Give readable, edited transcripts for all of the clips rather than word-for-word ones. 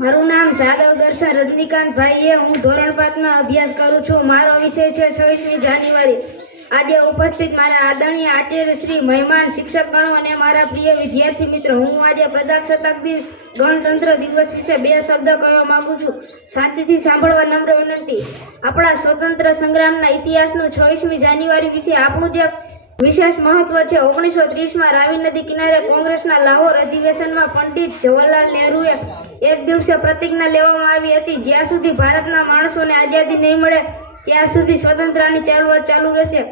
મારું નામ જાદવ દર્શન રજનીકાંતભાઈ એ હું ધોરણ 5 માં અભ્યાસ કરું છું। મારો વિષય છે 26મી જાન્યુઆરી। આજે ઉપસ્થિત મારા આદરણીય આચાર્ય શ્રી મહેમાન શિક્ષકગણો અને મારા પ્રિય વિદ્યાર્થી મિત્રો, હું આજે પ્રજાસત્તાક દિવસ ગણતંત્ર દિવસ વિશે બે શબ્દ કહેવા માંગુ છું। શાંતિથી સાંભળવા નમ્ર વિનંતી। આપણા સ્વતંત્ર સંગ્રામના ઇતિહાસનું 26મી જાન્યુઆરી વિશે આપણું જે વિશેષ મહત્વ છે। 1930 માં રાવી નદી કિનારે કોંગ્રેસના લાહોર અધિવેશનમાં પંડિત જવાહરલાલ નહેરુએ એક દિવસે પ્રતિજ્ઞા લેવામાં આવી હતી, જ્યાં સુધી ભારતના માણસોને આઝાદી નહીં મળે ત્યાં સુધી સ્વતંત્રતાની ચળવળ ચાલુ રહેશે।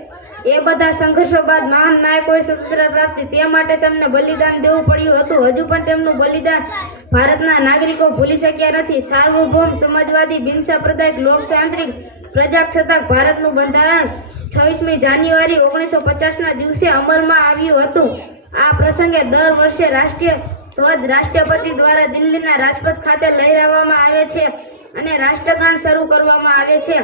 એ બધા સંઘર્ષો બાદ મહાન નાયકોએ સ્વતંત્રતા પ્રાપ્તિ તે માટે તેમને બલિદાન દેવું પડ્યું હતું। હજુ પણ તેમનું બલિદાન ભારતના નાગરિકો ભૂલી શક્યા નથી। સાર્વભૌમ સમાજવાદી બિનસાંપ્રદાયિક લોકતાંત્રિક પ્રજાસત્તાક ભારતનું બંધારણ 26મી જાન્યુઆરી 1950ના દિવસે અમલમાં આવ્યું હતું। આ પ્રસંગે દર વર્ષે રાષ્ટ્રીય ધ્વજ રાષ્ટ્રપતિ દ્વારા દિલ્હીના રાજપથ ખાતે લહેરાવવામાં આવે છે અને રાષ્ટ્રગાન શરૂ કરવામાં આવે છે।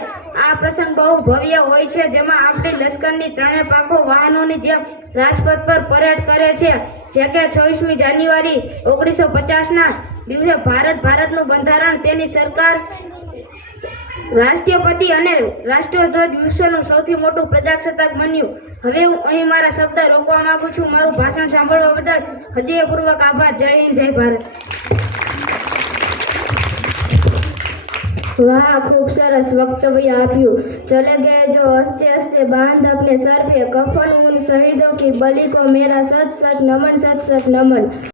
આ પ્રસંગ બહુ ભવ્ય હોય છે, જેમાં આપણી લશ્કરની ત્રણેય પાંખો વાહનોની જેમ રાજપથ પર પરેડ કરે છે। જે કે 26મી જાન્યુઆરી 1950ના દિવસે ભારતનું બંધારણ, તેની સરકાર, રાષ્ટ્રપતિ અને રાષ્ટ્રધ્વજ વિશ્વનું સૌથી મોટું પ્રજાસત્તાક બન્યું। હવે હું અહીં મારા શબ્દ રોકવા માંગુ છું। મારું ભાષણ સાંભળવા બદલ હૃદયપૂર્વક આભાર। જય હિન્દ, જય ભારત। वाह, खूब सरस वक्तव्य आप्યું। चले गए जो हंसते हंसते बांध अपने सर पे, कफन उन शहीदों की बलि को मेरा सच सच नमन, सच सच नमन।